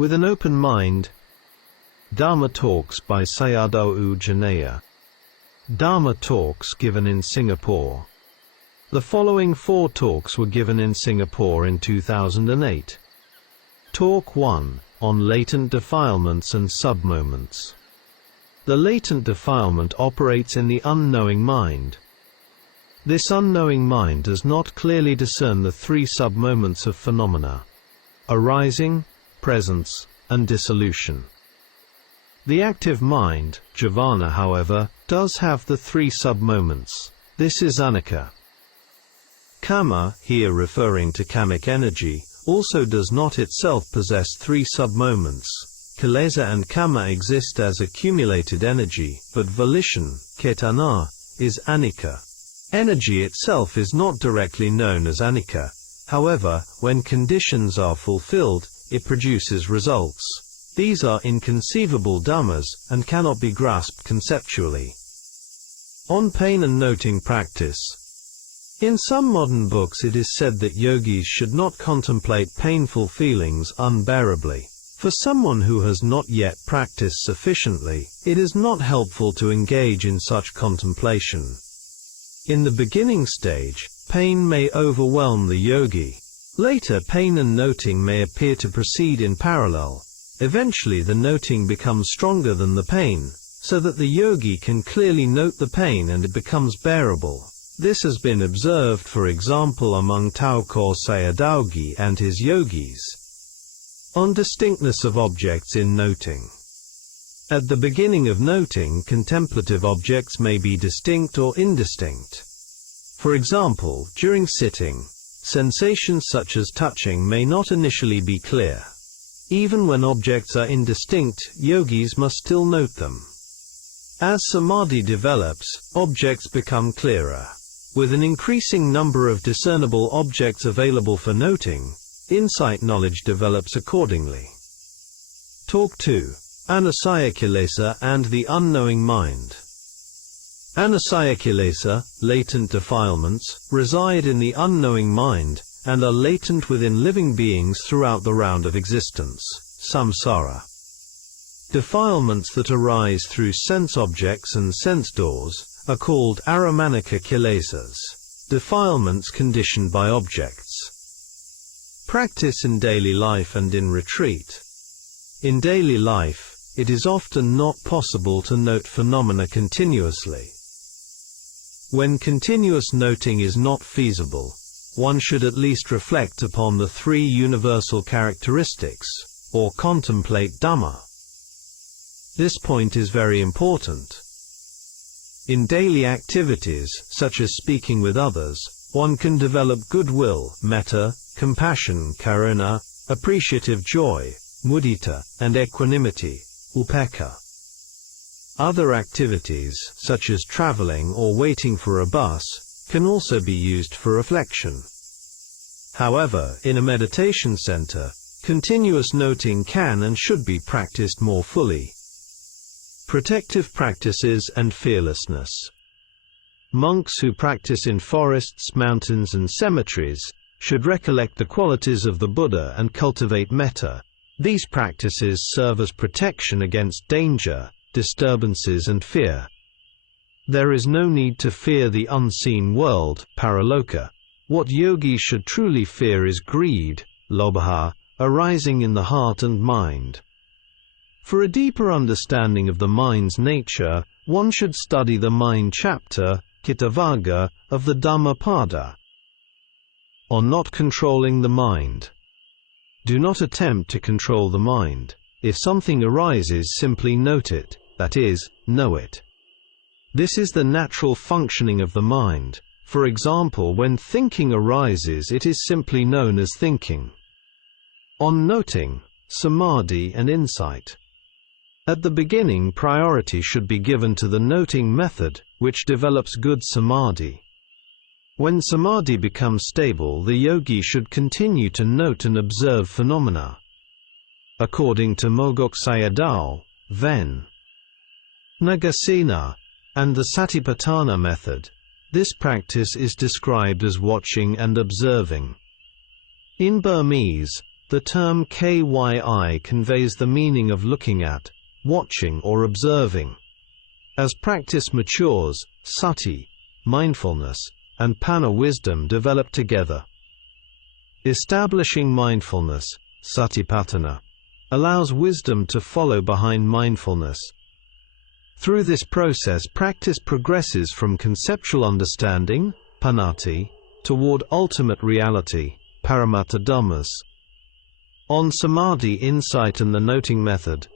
With an open mind. Dharma Talks by Sayadaw Jhaneyya. Dharma Talks given in Singapore. The following 4 talks were given in Singapore in 2008. Talk 1, on latent defilements and submoments. The latent defilement operates in the unknowing mind. This unknowing mind does not clearly discern the 3 submoments of phenomena: arising, presence, and dissolution. The active mind, jhana, however, does have the 3 submoments. This is anicca. Kama, here referring to kamic energy, also does not itself possess 3 submoments. Kilesa and kama exist as accumulated energy, but volition, cetana, is anicca. Energy itself is not directly known as anicca. However, when conditions are fulfilled, it produces results. These are inconceivable dhammas, and cannot be grasped conceptually. On pain and noting practice. In some modern books it is said that yogis should not contemplate painful feelings unbearably. For someone who has not yet practiced sufficiently, it is not helpful to engage in such contemplation. In the beginning stage, pain may overwhelm the yogi. Later, pain and noting may appear to proceed in parallel. Eventually the noting becomes stronger than the pain, so that the yogi can clearly note the pain and it becomes bearable. This has been observed, for example, among Taukur Sayadaw and his yogis. On distinctness of objects in noting. At the beginning of noting, contemplative objects may be distinct or indistinct. For example, during sitting, sensations such as touching may not initially be clear. Even when objects are indistinct, yogis must still note them. As samadhi develops, objects become clearer. With an increasing number of discernible objects available for noting, insight knowledge develops accordingly. Talk 2. Anusaya Kilesa and the unknowing mind. Anusaya Kilesa, latent defilements, reside in the unknowing mind, and are latent within living beings throughout the round of existence, samsara. Defilements that arise through sense objects and sense doors are called aramanika kilesas, defilements conditioned by objects. Practice in daily life and in retreat. In daily life, it is often not possible to note phenomena continuously. When continuous noting is not feasible, one should at least reflect upon the 3 universal characteristics, or contemplate Dhamma. This point is very important. In daily activities, such as speaking with others, one can develop goodwill, metta, compassion, karuna, appreciative joy, mudita, and equanimity, upekkha. Other activities, such as traveling or waiting for a bus, can also be used for reflection. However, in a meditation center, continuous noting can and should be practiced more fully. Protective practices and fearlessness. Monks who practice in forests, mountains, and cemeteries should recollect the qualities of the Buddha and cultivate metta. These practices serve as protection against danger, disturbances, and fear. There is no need to fear the unseen world, paraloka. What yogis should truly fear is greed, lobha, arising in the heart and mind. For a deeper understanding of the mind's nature, one should study the mind chapter, Cittavagga, of the Dhammapada. On not controlling the mind. Do not attempt to control the mind. If something arises, simply note it, that is, know it. This is the natural functioning of the mind. For example, when thinking arises, it is simply known as thinking. On noting, samadhi and insight. At the beginning, priority should be given to the noting method, which develops good samadhi. When samadhi becomes stable, the yogi should continue to note and observe phenomena. According to Mogok Sayadaw, Ven. Nagasena, and the Satipatthana method, this practice is described as watching and observing. In Burmese, The term kyi conveys the meaning of looking at, watching or observing. As practice matures, sati, mindfulness, and panna wisdom develop together. Establishing mindfulness, satipatthana, allows wisdom to follow behind mindfulness. Through this process, practice progresses from conceptual understanding, panati, toward ultimate reality, paramattha dhammas. On samadhi, insight and the noting method.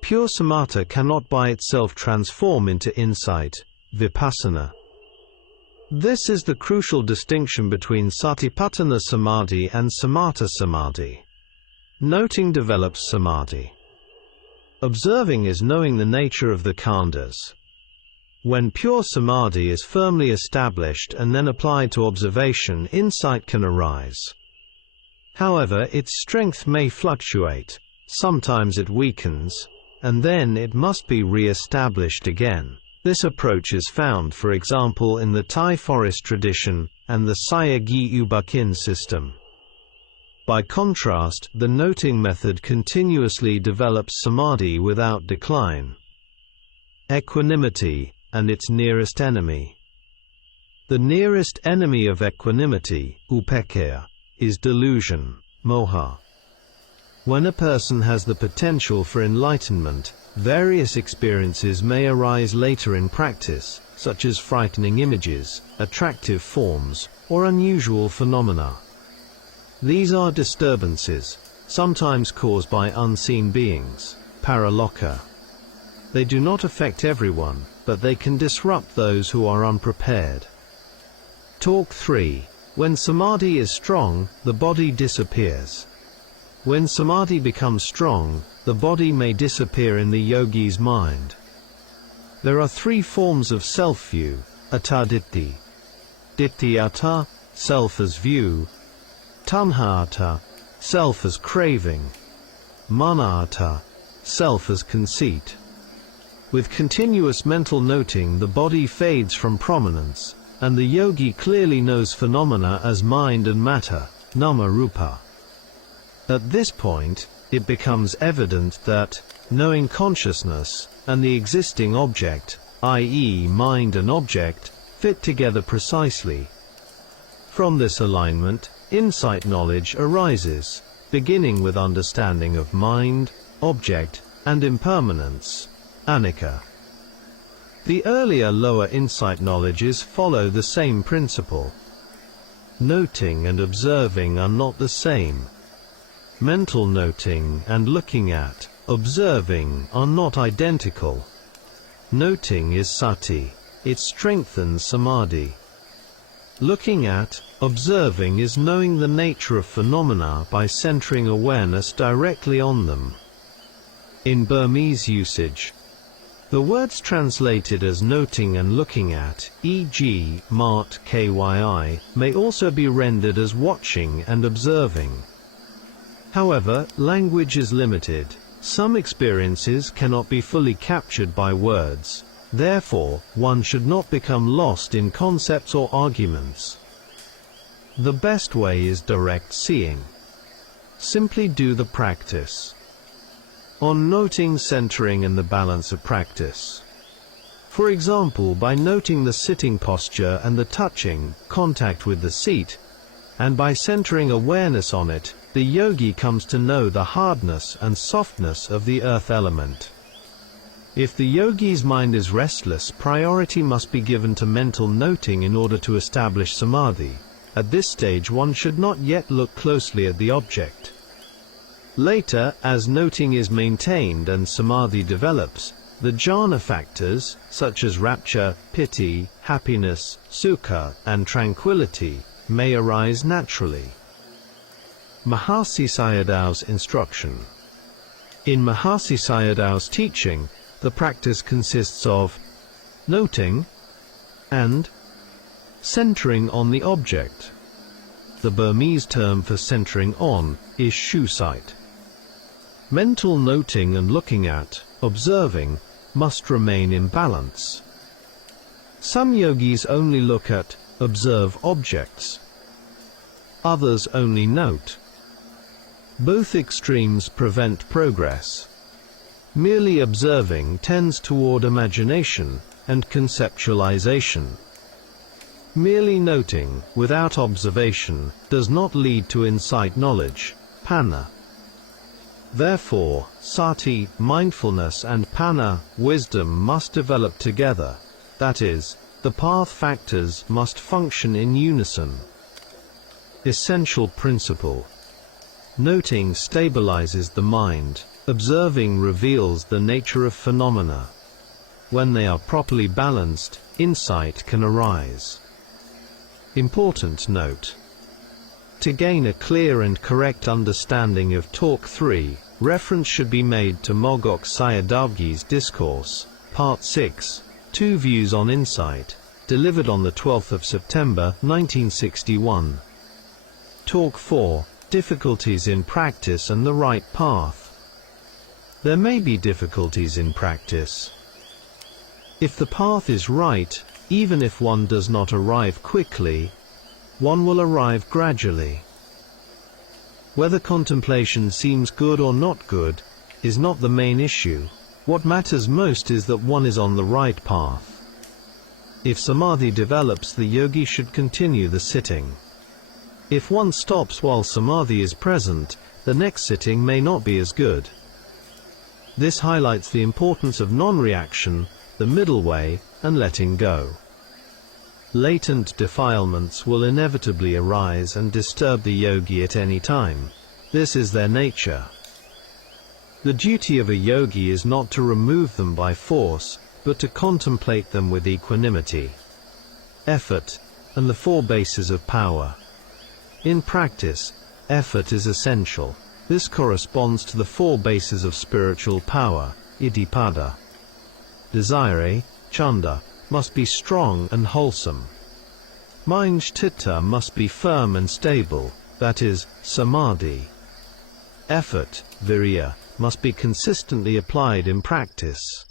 Pure samatha cannot by itself transform into insight, vipassana. This is the crucial distinction between satipatthana samadhi and samatha samadhi. Noting develops samadhi. Observing is knowing the nature of the khandhas. When pure samadhi is firmly established and then applied to observation, insight can arise. However, its strength may fluctuate. Sometimes it weakens, and then it must be re-established again. This approach is found, for example, in the Thai forest tradition and the Sayagyi Ubakin system. By contrast, the noting method continuously develops samadhi without decline. Equanimity, and its nearest enemy. The nearest enemy of equanimity, upekkha, is delusion, moha. When a person has the potential for enlightenment, various experiences may arise later in practice, such as frightening images, attractive forms, or unusual phenomena. These are disturbances, sometimes caused by unseen beings, paraloka. They do not affect everyone, but they can disrupt those who are unprepared. Talk 3. When samadhi is strong, the body disappears. When samadhi becomes strong, the body may disappear in the yogi's mind. There are 3 forms of self-view: attaditti, ditthiyata, self as view; tanhata, self as craving; manata, self as conceit. With continuous mental noting, the body fades from prominence, and the yogi clearly knows phenomena as mind and matter, nama rupa. At this point, it becomes evident that, knowing consciousness, and the existing object, i.e. mind and object, fit together precisely. From this alignment, insight knowledge arises, beginning with understanding of mind, object, and impermanence, anicca. The earlier lower insight knowledges follow the same principle. Noting and observing are not the same. Mental noting and looking at, observing are not identical. Noting is sati. It strengthens samadhi. Looking at, observing is knowing the nature of phenomena by centering awareness directly on them. In Burmese usage, the words translated as noting and looking at, e.g., mat kyi, may also be rendered as watching and observing. However, language is limited. Some experiences cannot be fully captured by words. Therefore, one should not become lost in concepts or arguments. The best way is direct seeing. Simply do the practice. On noting, centering and the balance of practice. For example, by noting the sitting posture and the touching, contact with the seat, and by centering awareness on it, the yogi comes to know the hardness and softness of the earth element. If the yogi's mind is restless, priority must be given to mental noting in order to establish samadhi. At this stage, one should not yet look closely at the object. Later, as noting is maintained and samadhi develops, the jhana factors, such as rapture, piti, happiness, sukha, and tranquility, may arise naturally. Mahasi Sayadaw's instruction. In Mahasi Sayadaw's teaching, the practice consists of noting and centering on the object. The Burmese term for centering on is shu sight. Mental noting and looking at, observing, must remain in balance. Some yogis only look at, observe objects. Others only note. Both extremes prevent progress. Merely observing tends toward imagination and conceptualization. Merely noting, without observation, does not lead to insight knowledge, panna. Therefore, sati, mindfulness, and panna, wisdom, must develop together. That is, the path factors must function in unison. Essential principle. Noting stabilizes the mind, observing reveals the nature of phenomena. When they are properly balanced, insight can arise. Important note. To gain a clear and correct understanding of Talk 3, reference should be made to Mogok Sayadaw's Discourse, Part 6, Two Views on Insight, delivered on the 12th of September, 1961. Talk 4, Difficulties in Practice and the Right Path. There may be difficulties in practice. If the path is right, even if one does not arrive quickly, one will arrive gradually. Whether contemplation seems good or not good is not the main issue. What matters most is that one is on the right path. If samadhi develops, the yogi should continue the sitting. If one stops while samadhi is present, the next sitting may not be as good. This highlights the importance of non-reaction, the middle way, and letting go. Latent defilements will inevitably arise and disturb the yogi at any time. This is their nature. The duty of a yogi is not to remove them by force, but to contemplate them with equanimity, effort, and the four bases of power. In practice, effort is essential. This corresponds to the four bases of spiritual power, iddhipada. Desire, chanda, must be strong and wholesome. Mind chitta must be firm and stable, that is, samadhi. Effort, virya, must be consistently applied in practice.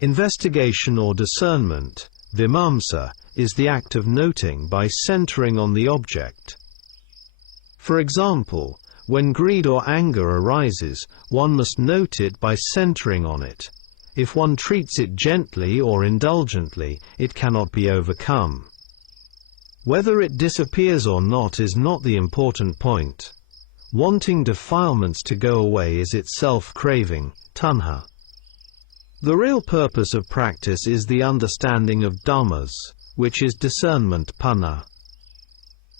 Investigation or discernment, vimamsa, is the act of noting by centering on the object. For example, when greed or anger arises, one must note it by centering on it. If one treats it gently or indulgently, it cannot be overcome. Whether it disappears or not is not the important point. Wanting defilements to go away is itself craving, tanha. The real purpose of practice is the understanding of dhammas, which is discernment, panna.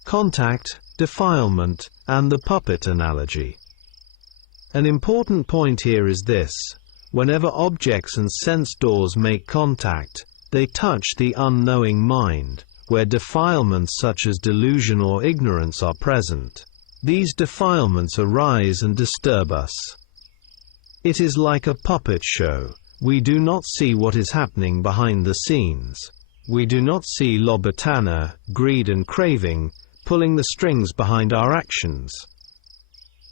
Contact, defilement, and the puppet analogy. An important point here is this: whenever objects and sense doors make contact, they touch the unknowing mind, where defilements such as delusion or ignorance are present. These defilements arise and disturb us. It is like a puppet show. We do not see what is happening behind the scenes. We do not see lobhatana, greed and craving, pulling the strings behind our actions.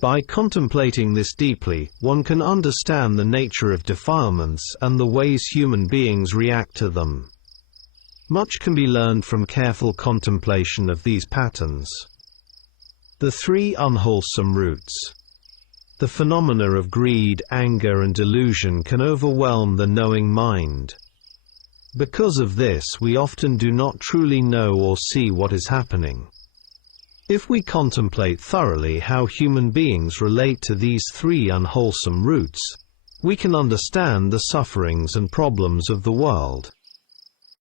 By contemplating this deeply, one can understand the nature of defilements and the ways human beings react to them. Much can be learned from careful contemplation of these patterns. The three unwholesome roots. The phenomena of greed, anger, and delusion can overwhelm the knowing mind. Because of this, we often do not truly know or see what is happening. If we contemplate thoroughly how human beings relate to these three unwholesome roots, we can understand the sufferings and problems of the world.